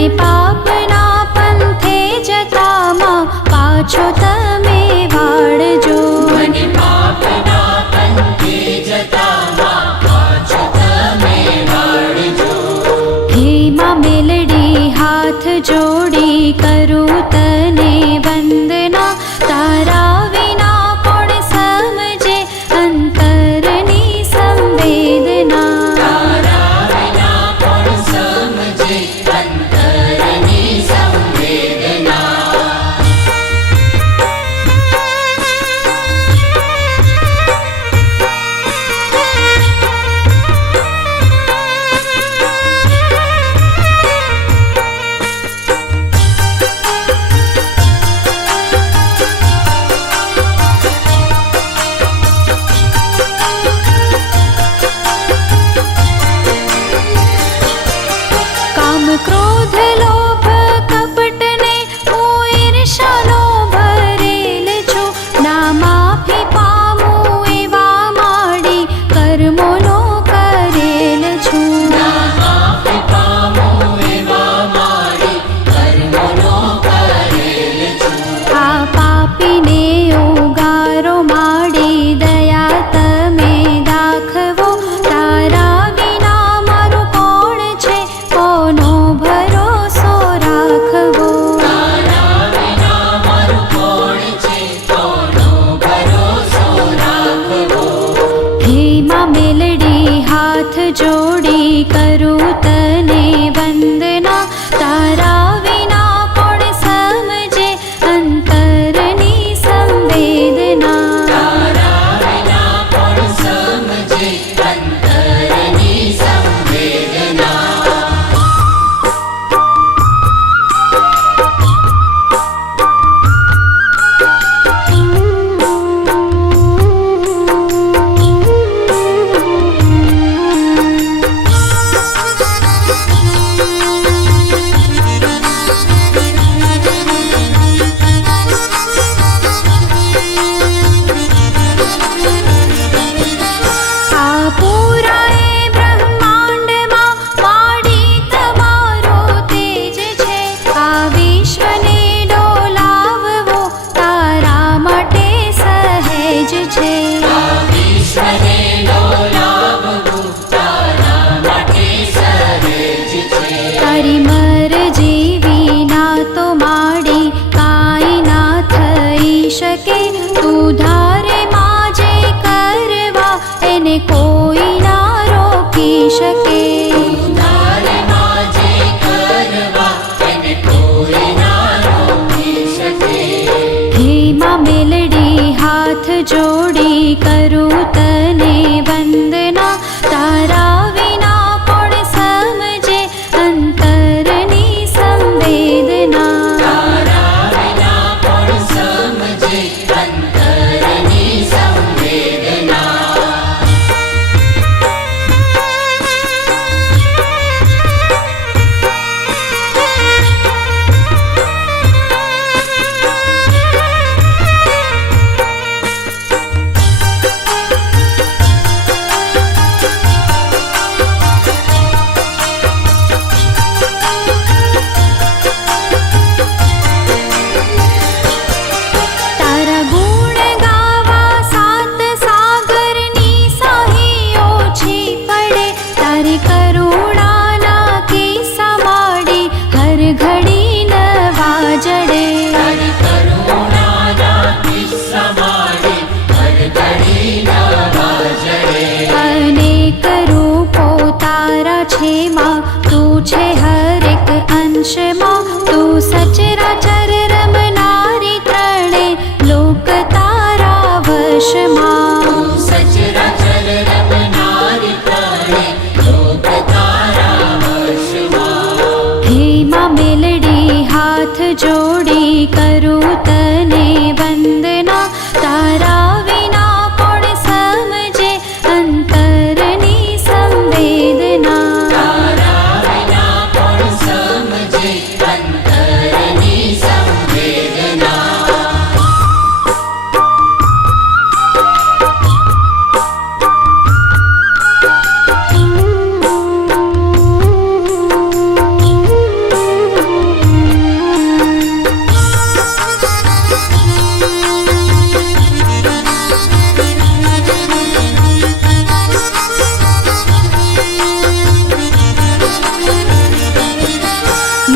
મને પાપના પંથે જતામાં પાછો તમે વાળજો. મને પાપના પંથે જતામાં પાછો તમે વાળજો. હે માં મેલડી હાથ જોડી કરું તને વંદના, તારા વિના કોણ સમજે અંતરની સંવેદના. તારા વિના કોણ સમજે અંતરની સંવેદના. કામ ક્રોધ લોભ કપટને હું ઈર્ષાનો ભરેલ છું. ના માફી પામું એવા માડી કર્મોનો કરેલ છું. ના માફી પામું એવા માડી કર્મોનો કરેલ છું. આ પાપીને ઉગારો માડી દયા તમે દાખવો. તારા વિના મારું કોણ છે, કોનો ભરોસો રાખવો. તારા વિના મારું કોણ છે, કોનો ભરોસો રાખવો. હે માં મેલડી હાથ જોડી કરું તને વંદના, તારા વિના કોણ સમજે અંતરની સંવેદના. તારા વિના કોણ સમજે અંતરની સંવેદના. આ પૂરાએ બ્રહ્માંડમાં માડી તમારો તેજ છે. આ વિશ્વને ડોલાવવો તારા માટે સહેજ છે. આ વિશ્વને ડોલાવવું તારા માટે સહેજ છે. તારી મરજી વિના તો માડી કાંઈ ના થઈ શકે. તું ધારે માં જે કરવા એને કોઈ ના રોકી શકે. તારે માં જે કરવા એને કોઈ ના રોકી શકે. હે માં મેલડી હાથ જોડી કરું તને વંદના, તારા વિના કોણ સમજે અંતરની સંવેદના. તારા વિના કોણ સમજે અંતરની સંવેદના. તારા ગુણ ગાવા સાત સાગરની સાહી ઓછી પડે. તારી કરુણાના કિસ્સા માડી હર ઘડી નવા જડે. તારી કરુણાના કિસ્સા માડી હર ઘડી નવા જડે. અનેક રૂપો તારા છે માં, તું છે હરેક અંશમાં. તું સચરાચર રમનારી ત્રણે લોક તારા વશમાં. તું સચરાચર રમનારી ત્રણે લોક તારા વશમાં. હે માં મેલડી હાથ જોડી કરું તને વંદના, તારા વિના કોણ સમજે અંતરની સંવેદના. તારા વિના કોણ સમજે અંતરની સંવેદના.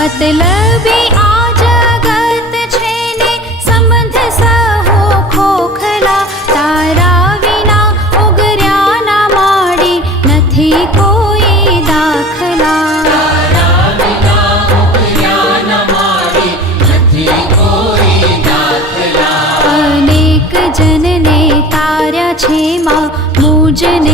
મતલબી આ જગત છે ને સંબંધ સહો ખોખલા તારા વિના ઉગર્યા ના માડી નથી કોઈ દાખલા તારા વિના ઉગર્યા ન માડી નથી કોઈ દાખલા અનેક જનને તાર્યા છે માં મુજને